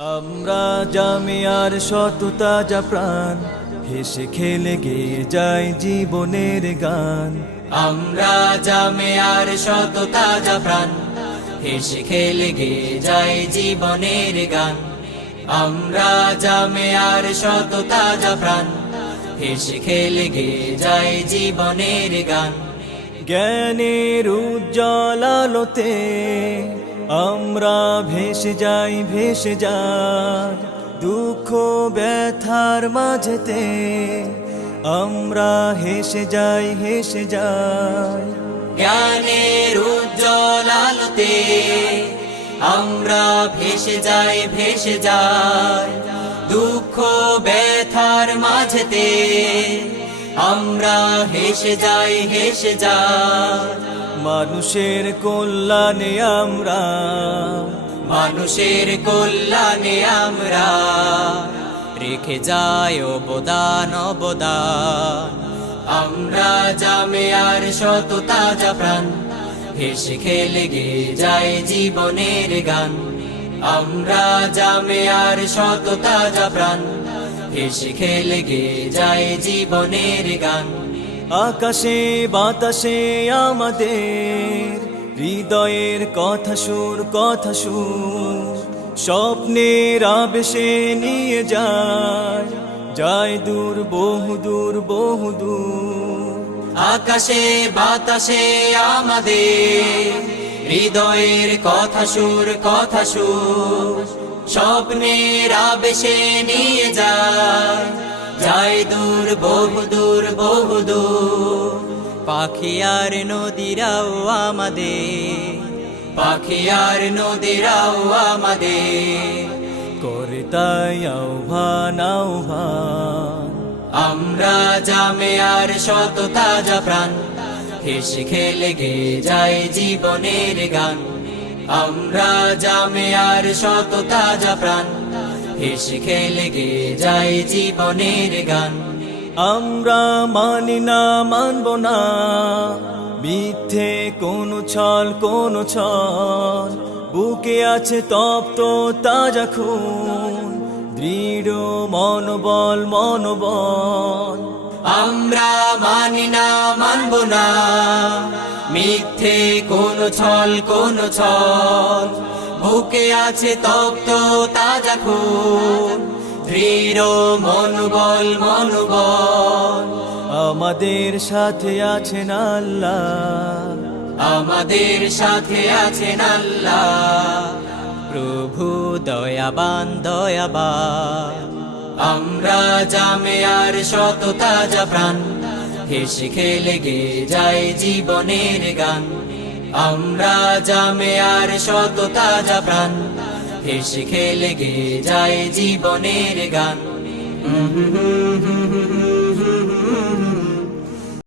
আমরা জামিয়ার শত তাজা প্রাণ, হেসে খেলে গেয়ে যায় জীবনের গান। আমরা জামিয়ার শত তাজা প্রাণ, হেসে খেলে গেয়ে যায় জীবনের গান। আমরা জামিয়ার শত তাজা প্রাণ, হেসে খেলে গেয়ে যায় জীবনের গান। জ্ঞানের উজ্জ্বল আলোতে আমরা ভেসে যাই, ভেসে যাই দুঃখ ব্যথার মাঝেতে। আমরা হেসে যাই, হেসে যাই। জ্ঞানের উজ্জ্বল আলোতে আমরা ভেসে যাই, ভেসে যাই দুঃখ ব্যথার মাঝেতে। আমরা হেসে যাই, হেসে যাই। মানুষের কল্যাণে আমরা, মানুষের কল্যাণে আমরা রেখে যাই অবদান, অবদান। আমরা জামিয়ার শত তাজা প্রাণ, হেসে খেলে গেয়ে যায় জীবনের গান। আমরা জামিয়ার শত তাজা প্রাণ, হেসে খেলে গেয়ে যায় জীবনের গান। আকাশে বাতাসে আমাদের হৃদয়ের কথা সুর, কথা সুর স্বপ্নের আবেশে নিয়ে যায়, যায় দূর, বহু দূর, বহু দূর। আকাশে বাতাসে আমাদের হৃদয়ের কথা সুর, কথা সুর স্বপ্নের আবেশে নিয়ে যায়, যায় দূর, বহু দূর, বহু দূর। পাখি আর নদীরাও আমাদের, পাখি আর নদীরাও আমাদের করে তাই আহ্বান, আহ্বান। আমরা জামিয়ার শত তাজা প্রাণ, হেসে খেলে গেয়ে যায় জীবনের গান। আমরা জামিয়ার শত তাজা প্রাণ, হেসে খেলে গেয়ে যায় জীবনের গান। আমরা মানি না, মানব না মিথ্যে কোনো ছল, কোনো ছল। বুকে আছে তপ্ত তাজা খুন, দৃঢ় মনোবল, মনোবল। আমরা মানি না, মানব না মিথ্যে কোনো ছল, কোনো ছল। বুকে আছে তপ্ত তাজা খুন, দৃঢ় মনোবল, মনোবল। আমাদের সাথে আছেন আল্লাহ, আমাদের সাথে আছেন আল্লাহ, প্রভু দয়াবান, দয়াবান। আমরা জামিয়ার শত তাজা প্রাণ, হেসে খেলে গেয়ে যায় জীবনের গান। আমরা জামিয়ার শত তাজা প্রাণ, হেসে খেলে গেয়ে যায় জীবনের গান।